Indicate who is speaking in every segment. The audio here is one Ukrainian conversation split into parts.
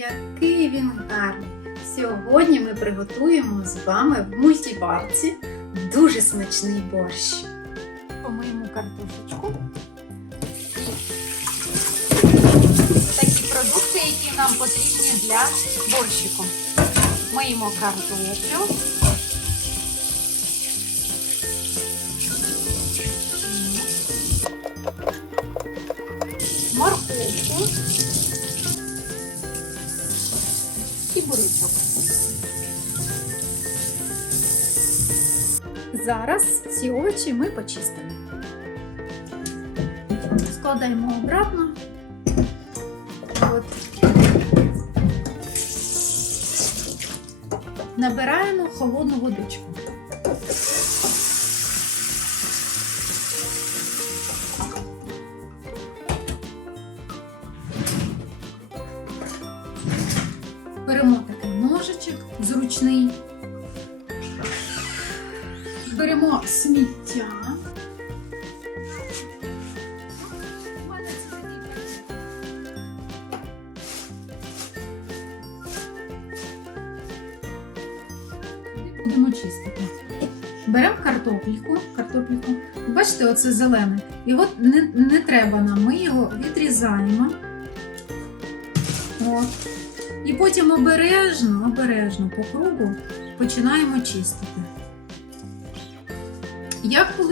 Speaker 1: Який він гарний! Сьогодні ми приготуємо з вами в мультиварці дуже смачний борщ. Помиємо картошечку. Такі продукти, які нам потрібні для борщику. Миємо картоплю. Морковку і. Зараз ці овочі ми почистимо. Складаємо обратно. От. Набираємо холодну водичку. Сміття. Будемо чистити. Беремо картопельку, картопельку. Бачите, оце зелене. Його не, не треба нам. Ми його відрізаємо. От. І потім обережно, обережно по кругу починаємо чистити.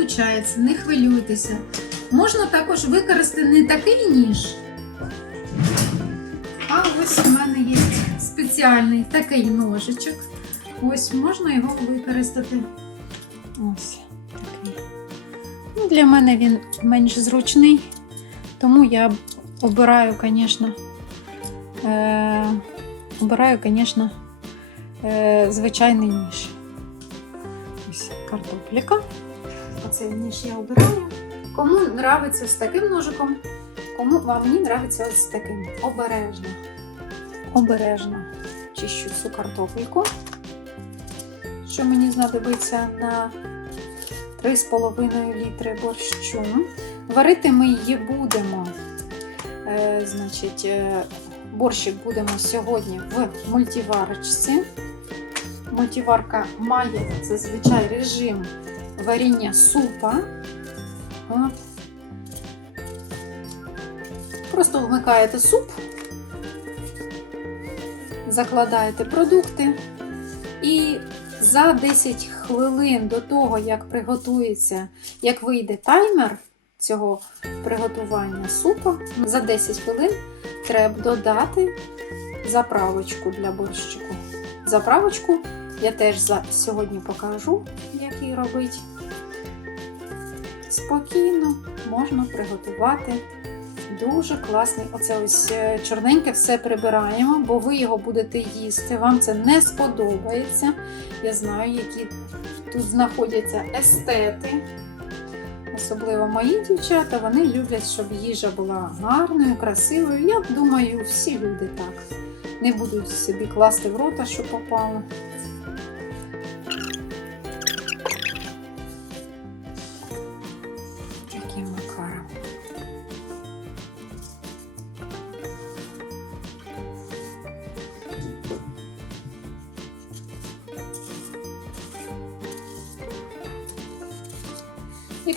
Speaker 1: Виходить, не хвилюйтеся. Можна також використати не такий ніж, а ось у мене є спеціальний такий ножичок. Ось можна його використати. Ось такий. Ну, для мене він менш зручний, тому я обираю, звісно, е, обираю, звісно, е, звичайний ніж. Ось картопляка. Оцей ніж я обираю. Кому нравиться з таким ножиком, кому а мені нравиться ось з таким. Обережно. Обережно чищу цю картопельку, що мені знадобиться на 3,5 літри борщу. Варити ми її будемо. Е, значить, е, борщик будемо сьогодні в мультиварочці. Мультиварка має зазвичай режим варіння супа. Просто вмикаєте суп, закладаєте продукти і за 10 хвилин до того, як приготується, як вийде таймер цього приготування супа, за 10 хвилин треба додати заправочку для борщику. Заправочку я теж сьогодні покажу, як її робити. Спокійно можна приготувати дуже класний. Оце ось е, чорненьке все прибираємо, бо ви його будете їсти. Вам це не сподобається. Я знаю, які тут знаходяться естети. Особливо мої дівчата, вони люблять, щоб їжа була гарною, красивою. Я думаю, всі люди так. Не будуть собі класти в рота, що попало.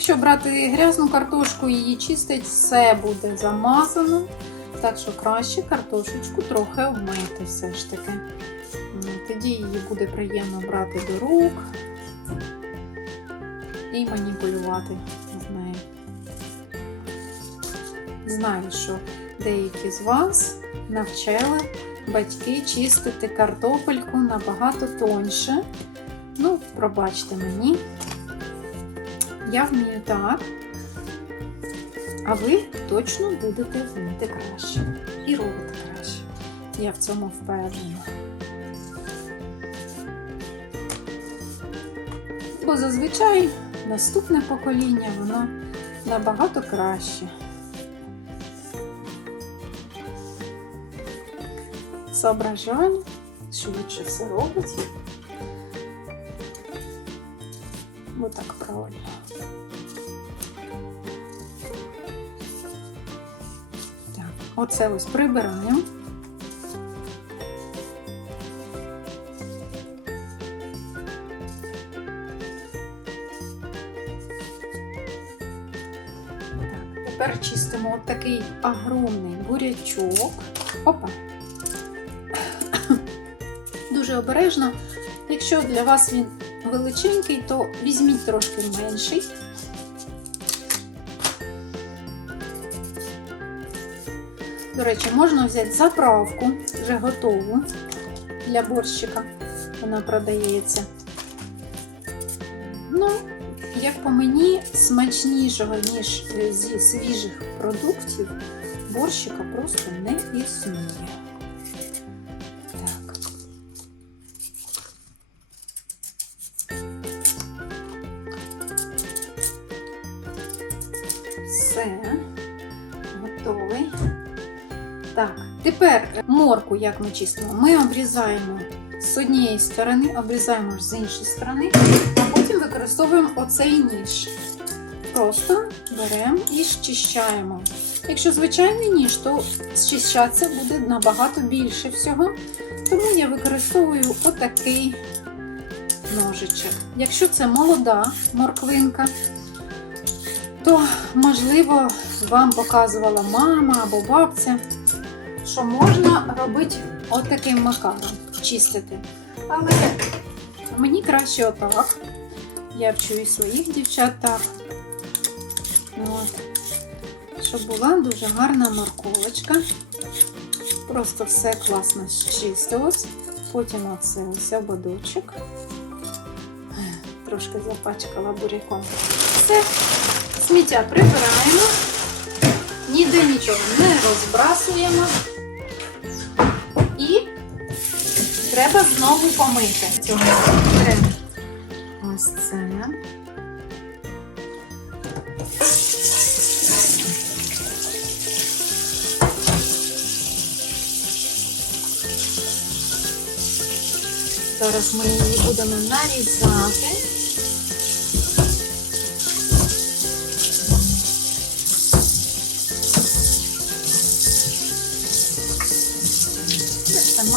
Speaker 1: Якщо брати грязну картошку її чистить, все буде замазано. Так що краще картошечку трохи обмити все ж таки. Тоді її буде приємно брати до рук і маніпулювати з нею. Знаю, що деякі з вас навчили батьки чистити картопельку набагато тоньше. Ну, пробачте мені. Я вмію так. А ви точно будете вміти краще. І робити краще. Я в цьому впевнена. Бо зазвичай наступне покоління воно набагато краще. Соображаю, швидше все робить. Бо так правильно. Оце ось прибираємо. Тепер чистимо от такий огромний бурячок. Опа! Дуже обережно. Якщо для вас він величенький, то візьміть трошки менший. До речі, можна взяти заправку вже готову для борщика. Вона продається. Ну, як по мені, смачнішого, ніж зі свіжих продуктів, борщика просто не існує. Тепер як ми чистимо, ми обрізаємо з однієї сторони, обрізаємо з іншої сторони, а потім використовуємо оцей ніж. Просто беремо і щищаємо. Якщо звичайний ніж, то зчищатися буде набагато більше всього. Тому я використовую отакий ножичок. Якщо це молода морквинка, то, можливо, вам показувала мама або бабця, що можна робити отаким макаром, чистити. Але мені краще отак. Я вчу і своїх дівчат. От. Щоб була дуже гарна морковочка. Просто все класно щистилось. Потім оце ось ободочок. Трошки запачкала буряком. Все, сміття прибираємо, ніде нічого не розбрасуємо. Треба знову помити цього. Беремо ось це. Зараз ми її будемо нарізати.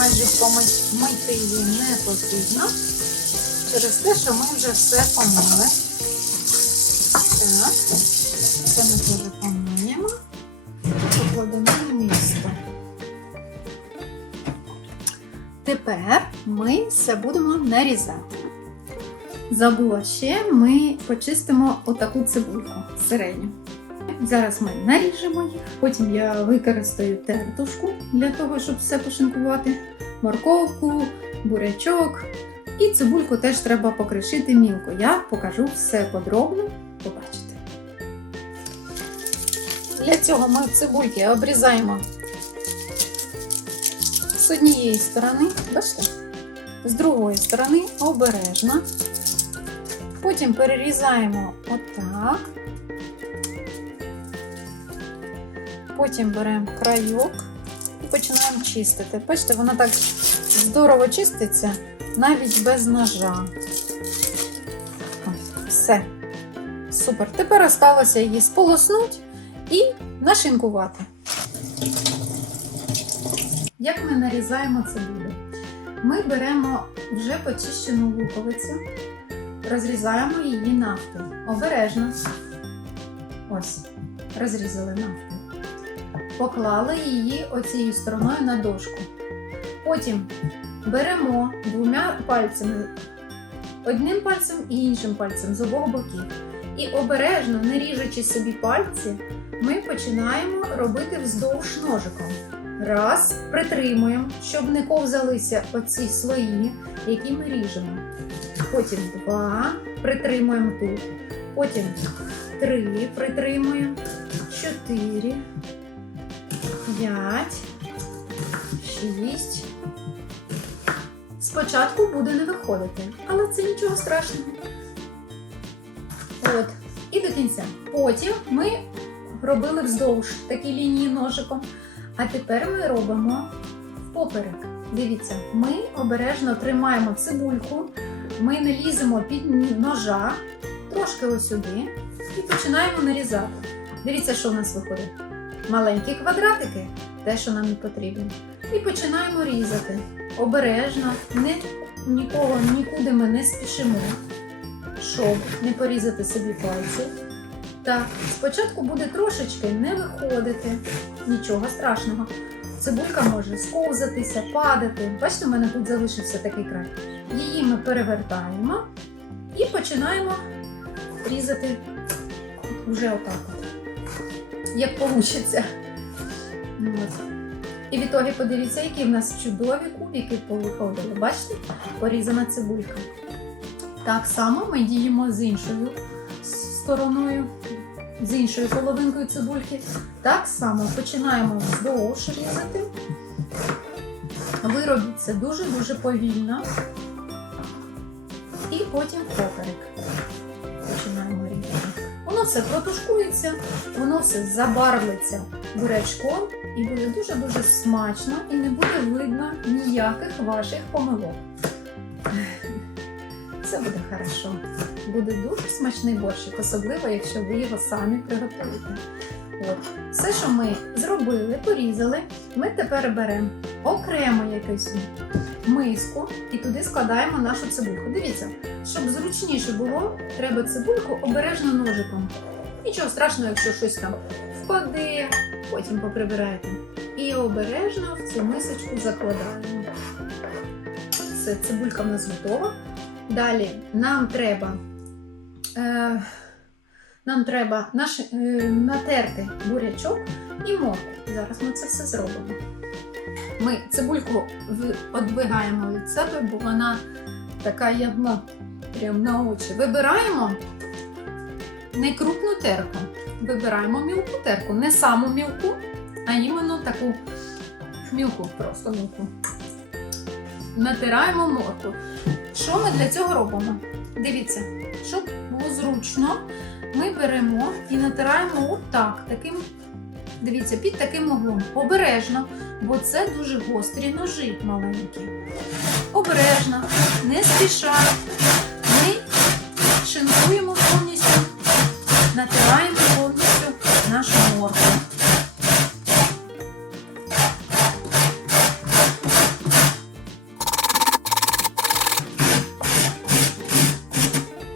Speaker 1: Майже помити її не потрібно, через те, що ми вже все помили. Так, це ми теж помиємо, покладемо на місто. Тепер ми все будемо нарізати. Забула ще, ми почистимо отаку цибульку середню. Зараз ми наріжемо їх, потім я використаю тертушку для того, щоб все пошинкувати, морковку, бурячок і цибульку теж треба покришити мілко. Я покажу все подробно, побачите. Для цього ми цибульки обрізаємо з однієї сторони, бачите, з другої сторони обережно. Потім перерізаємо отак. Потім беремо крайок і починаємо чистити. Бачите, вона так здорово чиститься навіть без ножа. Ось, все. Супер. Тепер осталося її сполоснути і нашинкувати. Як ми нарізаємо цибулю? Ми беремо вже почищену луковицю, розрізаємо її навпіл. Обережно. Ось, розрізали навпіл. Поклали її оцією стороною на дошку. Потім беремо двома пальцями, одним пальцем і іншим пальцем з обох боків. І обережно, не ріжучи собі пальці, ми починаємо робити вздовж ножиком. Раз, притримуємо, щоб не ковзалися оці слої, які ми ріжемо. Потім два, притримуємо тут. Потім три, притримуємо. Чотири, п'ять, шість. Спочатку буде не виходити, але це нічого страшного. От. І до кінця. Потім ми робили вздовж такі лінії ножиком. А тепер ми робимо впоперек. Дивіться, ми обережно тримаємо цибульку, ми не ліземо під ножа, трошки ось сюди, і починаємо нарізати. Дивіться, що в нас виходить. Маленькі квадратики, те, що нам не потрібно. І починаємо різати. Обережно, не, нікого, нікуди ми не спішимо, щоб не порізати собі пальці. Так, спочатку буде трошечки не виходити, нічого страшного. Цибулька може сковзатися, падати. Бачите, у мене тут залишився такий край. Її ми перевертаємо і починаємо різати вже отак. Як вийде. От. І в подивіться, які в нас чудові кубики повиходили. Бачите? Порізана цибулька. Так само ми діємо з іншою стороною, з іншою половинкою цибульки. Так само починаємо вздовж різати. Ви робіть це дуже-дуже повільно. І потім поперек. Воно все протушкується, воно все забарвиться бурячком і буде дуже-дуже смачно і не буде видно ніяких ваших помилок. Все буде хорошо. Буде дуже смачний борщик, особливо, якщо ви його самі приготуєте. От. Все, що ми зробили, порізали, ми тепер беремо окремо якусь миску і туди складаємо нашу цибульку. Дивіться, щоб зручніше було, треба цибульку обережно ножиком. Нічого страшного, якщо щось там впаде, потім поприбираєте. І обережно в цю мисочку закладаємо. Все, цибулька в нас готова. Далі нам треба, е, нам треба наш, е, натерти бурячок і морку. Зараз ми це все зробимо. Ми цибульку в- віддвигаємо від себе, бо вона така явно прям очі. Вибираємо не крупну терку, вибираємо мілку терку, не саму мілку, а іменно таку мілку, просто мілку. Натираємо морку. Що ми для цього робимо? Дивіться, щоб було зручно, ми беремо і натираємо отак, таким, дивіться, під таким углом. Обережно, бо це дуже гострі ножі маленькі. Обережно, не спіша. Шинкуємо повністю, натираємо повністю нашу морку.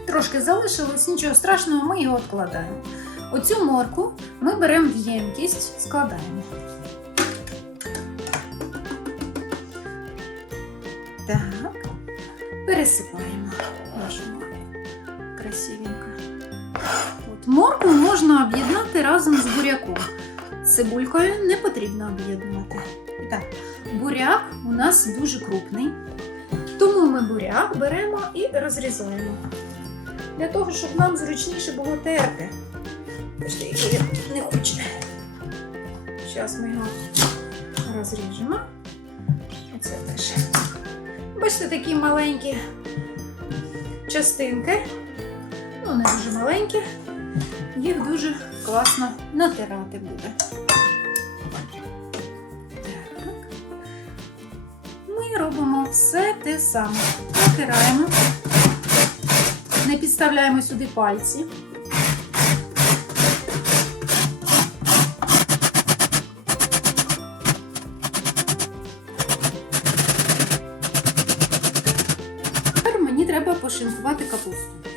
Speaker 1: Трошки залишилось, нічого страшного, ми його відкладаємо. Оцю морку ми беремо в ємкість, складаємо. Так, пересипаємо нашу морку. Морку можна об'єднати разом з буряком. Цибулькою не потрібно об'єднувати. Так, буряк у нас дуже крупний. Тому ми буряк беремо і розрізаємо. Для того, щоб нам зручніше було він не хоче. Зараз ми його розріжемо. Оце теж. Бачите, такі маленькі частинки. Ну, не дуже маленькі. Їх дуже класно натирати буде. Ми робимо все те саме. Натираємо. Не підставляємо сюди пальці. Тепер мені треба пошинкувати капусту.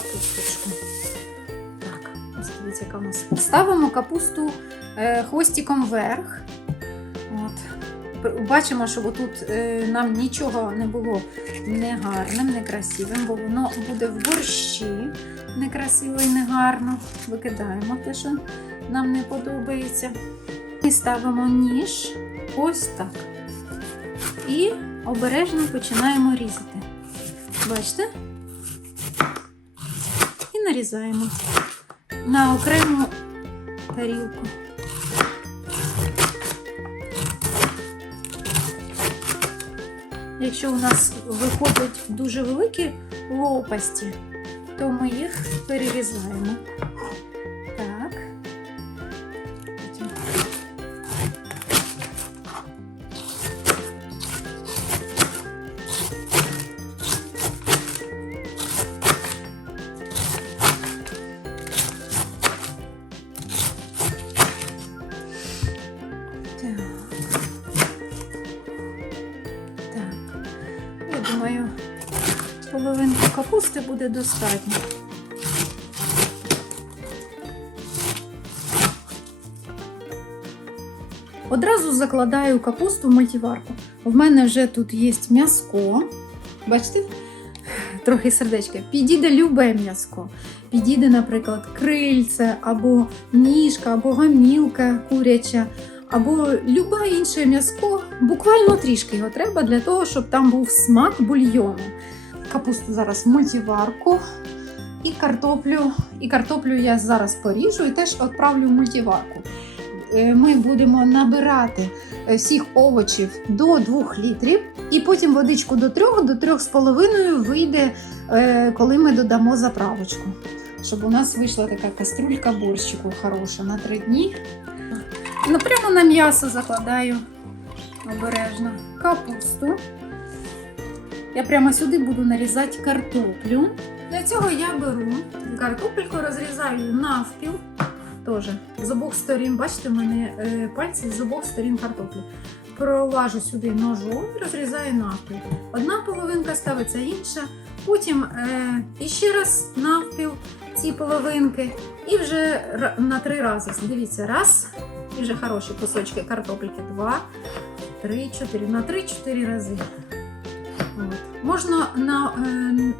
Speaker 1: Капусточку. Так, дивіться, яка у нас. Ставимо капусту е, хвостиком вверх. От. Бачимо, що тут е, нам нічого не було негарним, некрасивим, бо воно буде в борщі некрасиво і негарно. Викидаємо те, що нам не подобається. І ставимо ніж ось так. І обережно починаємо різати. Бачите? Нарізаємо на окрему тарілку. Якщо у нас виходять дуже великі лопасті, то ми їх перерізаємо. Достатньо. Одразу закладаю капусту в мультиварку. В мене вже тут є м'яско. Бачите? Трохи сердечки. Підійде любе м'яско. Підійде, наприклад, крильце, або ніжка, або гамілка куряча, або любе інше м'яско. Буквально трішки його треба для того, щоб там був смак бульйону. Капусту зараз в мультиварку. І картоплю, і картоплю я зараз поріжу і теж відправлю в мультиварку. Е, Ми будемо набирати е, всіх овочів до 2 літрів, і потім водичку до 3, до 3,5 вийде, е, коли ми додамо заправочку. Щоб у нас вийшла така кастрюлька борщику хороша на 3 дні. Ну, прямо на м'ясо закладаю обережно капусту. Я прямо сюди буду нарізати картоплю. Для цього я беру картопельку, розрізаю навпіл. Теж з обох сторін, бачите, в мене е, пальці з обох сторін картоплі. Пролажу сюди ножом і розрізаю навпіл. Одна половинка ставиться інша, потім е, іще раз навпіл ці половинки, і вже на три рази. Дивіться, раз, і вже хороші кусочки картопельки. Два, три, чотири. На три-чотири рази. Можна на,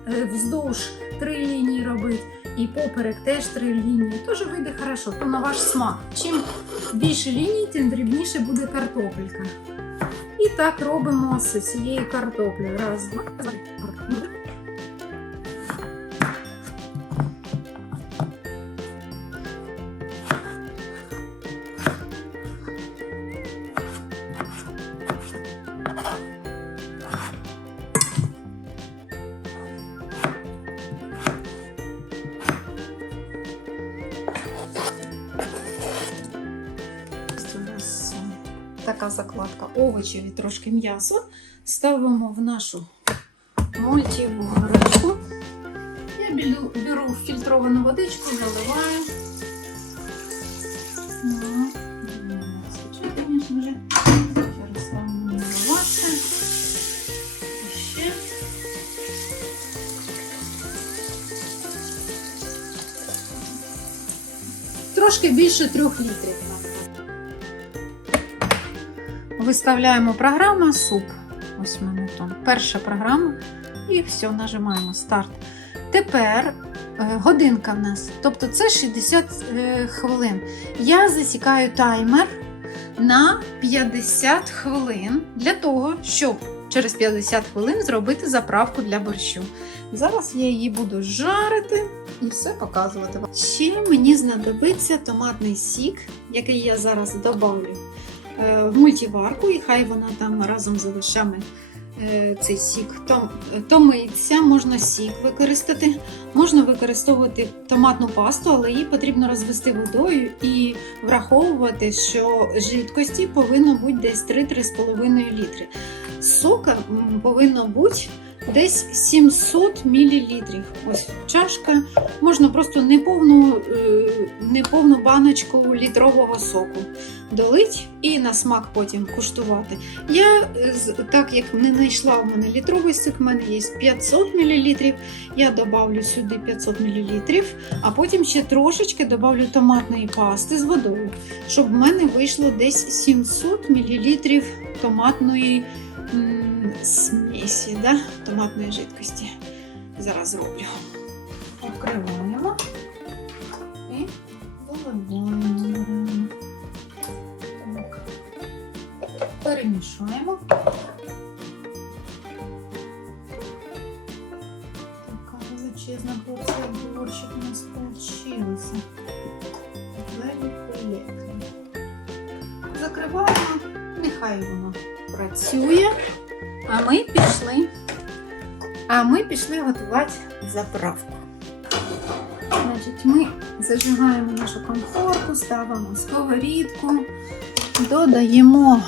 Speaker 1: е, е, вздовж три лінії робити, і поперек теж три лінії. Теж вийде хорошо, то на ваш смак. Чим більше ліній, тим дрібніше буде картопелька. І так робимо з цією картоплею. Раз, два, три. Така закладка овочів і трошки м'ясо. Ставимо в нашу мультиварочку. Я беру, фільтровану водичку, заливаю. Ну. Трошки більше трьох літрів. Виставляємо програма суп. Ось в мене там перша програма. І все, нажимаємо старт. Тепер е, годинка в нас. Тобто це 60 е, хвилин. Я засікаю таймер на 50 хвилин для того, щоб через 50 хвилин зробити заправку для борщу. Зараз я її буду жарити і все показувати. вам. Ще мені знадобиться томатний сік, який я зараз добавлю в мультиварку, і хай вона там разом з овочами е, цей сік томиться, можна сік використати, можна використовувати томатну пасту, але її потрібно розвести водою і враховувати, що жидкості повинно бути десь 3-3,5 літри. Сока повинно бути десь 700 мл. Ось чашка. Можна просто неповну, е, неповну баночку літрового соку долить і на смак потім куштувати. Я, е, так як не знайшла в мене літровий сик, в мене є 500 мл, я добавлю сюди 500 мл, а потім ще трошечки добавлю томатної пасти з водою, щоб в мене вийшло десь 700 мл томатної м, смесі, да? томатної жидкості. Зараз зроблю. Відкриваємо і доливаємо. Так. Перемішаємо. Така величезна порція борщик у нас получилася. Закриваємо, нехай воно працює. А ми пішли. А ми пішли готувати заправку. Значить, ми зажигаємо нашу конфорку, ставимо сковорідку, додаємо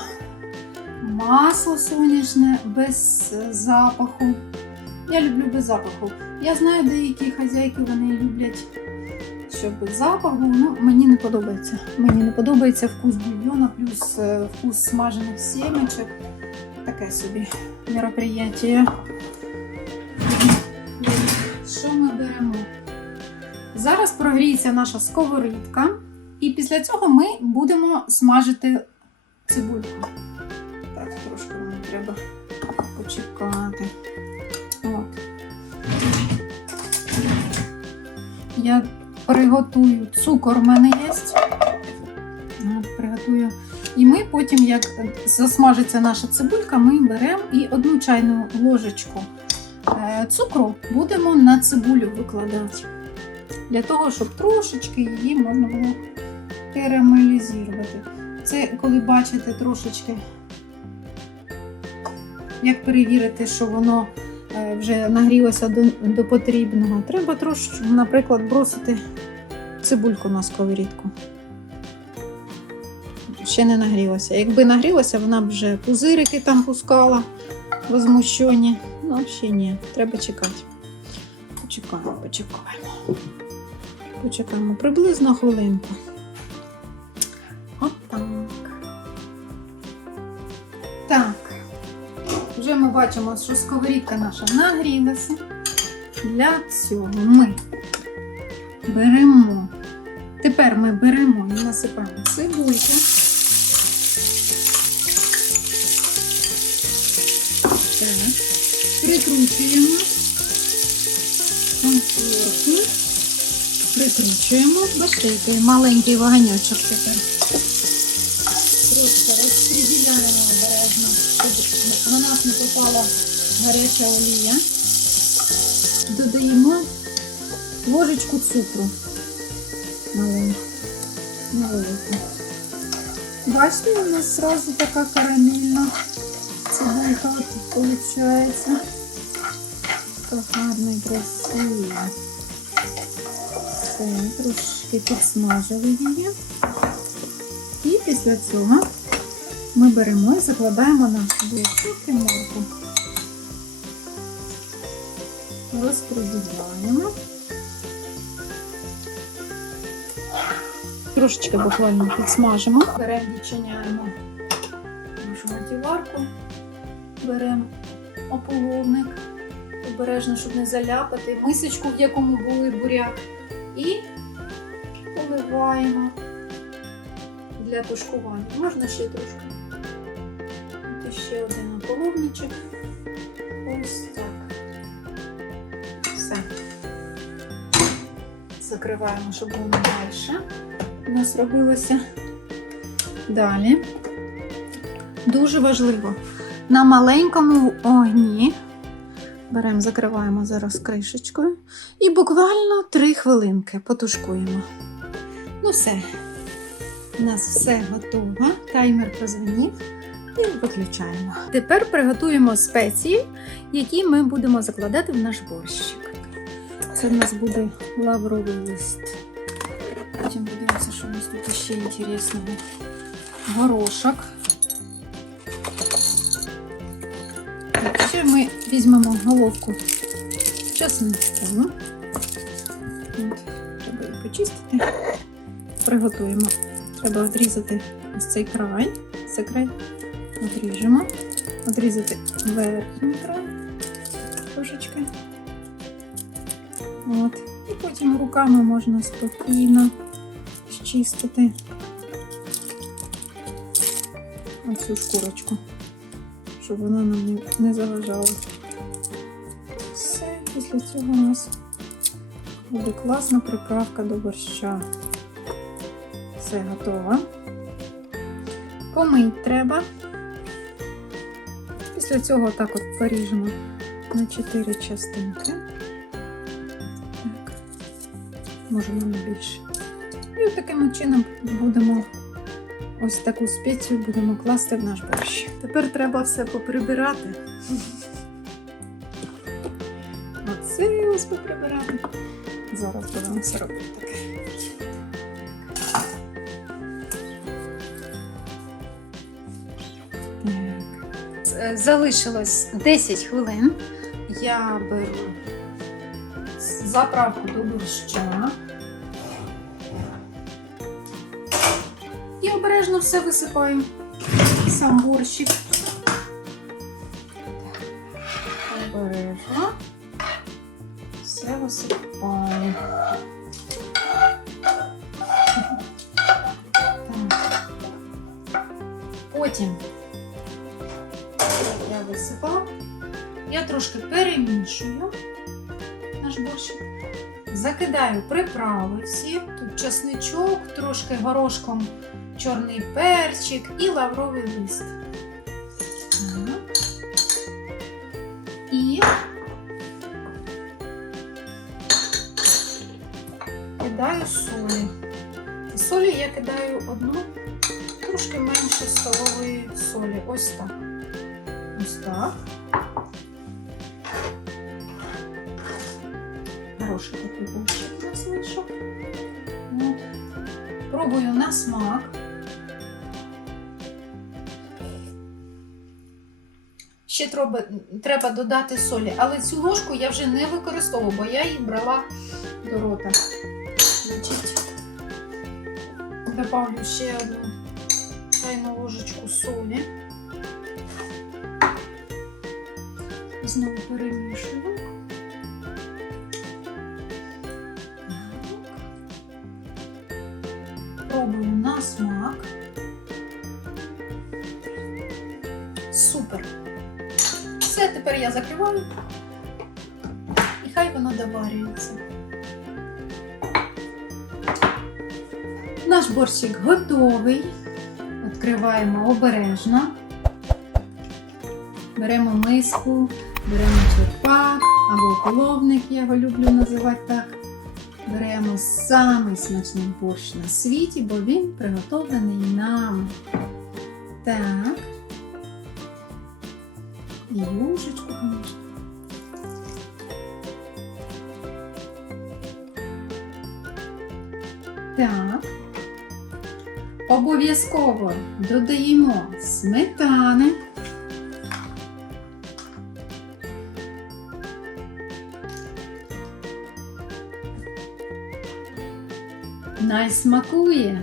Speaker 1: масло соняшне без запаху. Я люблю без запаху. Я знаю, деякі хазяйки вони люблять, щоб без запаху. Ну, мені не подобається. Мені не подобається вкус бульйона, плюс е, вкус смажених сімечок таке собі мероприятие. Що ми беремо? Зараз прогріється наша сковорідка, і після цього ми будемо смажити цибульку. Так, трошки нам треба почекати. От. Я приготую цукор в мене є. Приготую і ми потім, як засмажиться наша цибулька, ми беремо і одну чайну ложечку е, цукру будемо на цибулю викладати. Для того, щоб трошечки її можна було карамелізувати. Це коли бачите трошечки, як перевірити, що воно е, вже нагрілося до, до потрібного. Треба трошечки, наприклад, бросити цибульку на сковорідку. Ще не нагрілося. Якби нагрілося, вона б вже пузирики там пускала возмущені. Ну, ще ні, треба чекати. Почекаємо, почекаємо. Почекаємо приблизно хвилинку. От так. Так. Вже ми бачимо, що сковорідка наша нагрілася. Для цього ми беремо. Тепер ми беремо і насипаємо цибульку. Прикручуємо. Комфортно. Прикручуємо. Бачите, який маленький вогоньочок тепер. Просто розподіляємо обережно, щоб на нас не попала гаряча олія. Додаємо ложечку цукру. Маленьку. Бачите, у нас одразу така карамельна цибулька виходить. І красива. Все, трошки підсмажили її. І після цього ми беремо і закладаємо бурячок і морку. Розподіляємо. Трошечки буквально підсмажимо. Беремо, відчиняємо нашу мультиварку. Беремо ополовник, обережно, щоб не заляпати, мисочку, в якому були буряк, і поливаємо для тушкування. Можна ще трошки. От ще один ополовничок. Ось так. Все. Закриваємо, щоб воно далі у нас робилося. Далі. Дуже важливо. На маленькому огні беремо, закриваємо зараз кришечкою і буквально 3 хвилинки потушкуємо. Ну все, у нас все готово. Таймер прозвенів і виключаємо. Тепер приготуємо спеції, які ми будемо закладати в наш борщик. Це в нас буде лавровий лист. Потім подивимося, що у нас тут ще інтересного. Горошок. Ще ми візьмемо головку чесночку. От, Треба її почистити. Приготуємо. Треба відрізати ось цей край. Цей край відріжемо. Відрізати верхній край трошечки. От. І потім руками можна спокійно щистити оцю шкурочку, щоб вона нам не- не заважала. Все, після цього у нас буде класна приправка до борща. Все готово. Помить треба. Після цього так от поріжемо на 4 частинки. Так, можемо на більше. І от таким чином будемо ось таку спецію будемо класти в наш борщ. Тепер треба все поприбирати. Оце ось поприбирати. Зараз будемо все робити таке. Так. Залишилось 10 хвилин. Я беру заправку до борща. І обережно все висипаю. Сам борщик. Обережно. Все. Висипаю. Потім я висипала. Я трошки перемішую наш борщик. Закидаю приправи всі. Тут чесничок, трошки горошком чорний перчик і лавровий лист. І кидаю солі. Солі я кидаю одну, трошки менше столової солі. Ось так. Ось так. Хороший такий борщик у нас вийшов. Пробую на смак. Ще треба, треба додати солі, але цю ложку я вже не використовую, бо я її брала до рота. Добавлю ще одну чайну ложечку солі. Знову перемішую. Я закриваю. І хай воно доварюється. Наш борщик готовий. Відкриваємо обережно. Беремо миску, беремо черпак або половник, я його люблю називати так. Беремо самий смачний борщ на світі, бо він приготовлений нами. Так. Юшечку, звісно. Так. Обов'язково додаємо сметани. Най смакує.